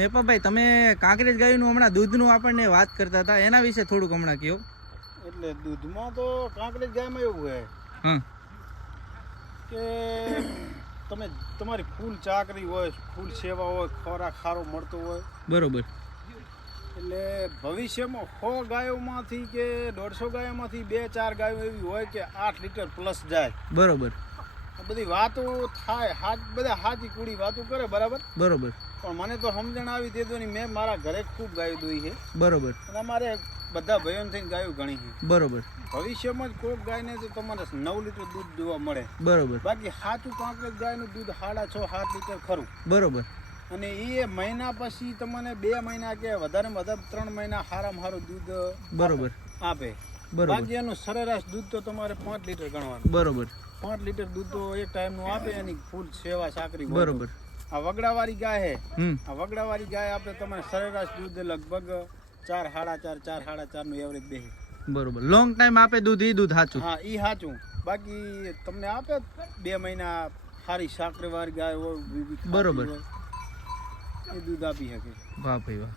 મેપાભાઈ તમે કાંકરેજ ગાયનું હમણાં દૂધનું આપણને વાત કરતા હતા એના વિશે થોડુંક હમણાં કહો. એટલે દૂધમાં તો કાંકરેજ ગાયમાં એવું હોય કે તમે તમારી ફૂલ ચાકરી હોય, ફૂલ સેવા હોય, ખોરાક સારો મળતો હોય. બરોબર. એટલે ભવિષ્યમાં 100 ગાયોમાંથી કે 150 ગાયોમાંથી 2-4 ગાયો એવી હોય કે 8 લીટર પ્લસ જાય. બરોબર. બધી વાતો થાય, બધા હાજી કુડી વાતો કરે, બરાબર. બરોબર. પણ મને તો સમજણ આવી તે દોની મેં મારા ઘરે ખૂબ ગાયો દોઈ છે. બરોબર. અને અમારે બધા ભાઈઓને થઈને ગાયો ઘણી છે. બરોબર. ભવિષ્યમાં જ કોઈક ગાયને તો તમારે 9 લીટર દૂધ જોવા મળે. બરોબર. બાકી સાચું કાંકરેજ ગાયનું દૂધ 6.5-7 લીટર ખરું. બરોબર. અને એ મહિના પછી તમને 2 મહિના કે વધારેમાં વધારે 3 મહિના સારામાં સારું દૂધ બરોબર આપે. બરોબર. બાકી એનું સરેરાશ દૂધ તો તમારે 5 લીટર ગણવાનું. બરોબર. 5 લીટર દૂધ તો એક ટાઈમનું આપે, એની ફૂલ સેવા સાકરી. બરોબર. આ વગડાવાળી ગાય હે, આ વગડાવાળી ગાય આપે તમને સરેરાશ દૂધ લગભગ 4.5-4.5 નું એવરેજ બે. બરોબર. લોંગ ટાઈમ આપે દૂધ, ઈ દૂધ સાચું. હા, ઈ સાચું. બાકી તમને આપે 2 મહિના સારી સાકરી વાળી ગાય હોય, બરોબર, એ દૂધ આપી શકે. વાહ ભાઈ વાહ.